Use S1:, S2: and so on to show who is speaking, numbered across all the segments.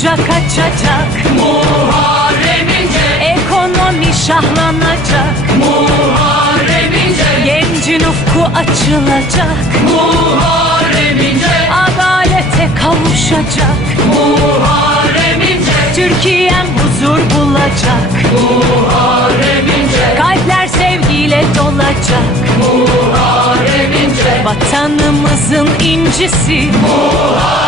S1: kucak açacak
S2: Muharrem İnce,
S1: Ekonomi şahlanacak.
S2: Muharrem İnce,
S1: Gencin ufku açılacak.
S2: Muharrem İnce,
S1: Adalete kavuşacak.
S2: Muharrem İnce,
S1: Türkiye'm huzur bulacak.
S2: Muharrem İnce,
S1: Kalpler sevgiyle dolacak.
S2: Muharrem İnce,
S1: Vatanımızın incisi.
S2: Muharrem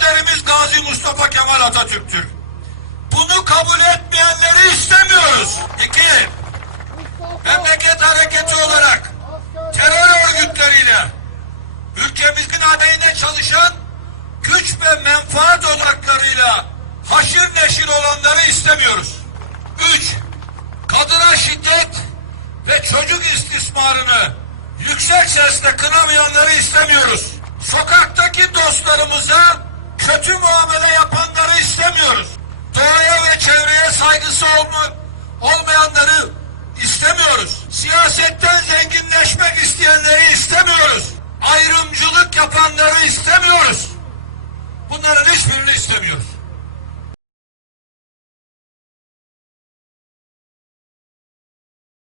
S3: önderimiz Gazi Mustafa Kemal Atatürk'tür. Bunu kabul etmeyenleri istemiyoruz. İki, memleket hareketi olarak terör örgütleriyle ülkemizin aleyhine çalışan güç ve menfaat odaklarıyla haşır neşir olanları istemiyoruz. Üç, kadına şiddet ve çocuk istismarını yüksek sesle kınamayanları istemiyoruz. Sokaktaki dostlarımıza kötü muamele yapanları istemiyoruz. Doğaya ve çevreye saygısı olma, olmayanları istemiyoruz. Siyasetten zenginleşmek isteyenleri istemiyoruz. Ayrımcılık yapanları istemiyoruz. Bunların hiçbirini istemiyoruz.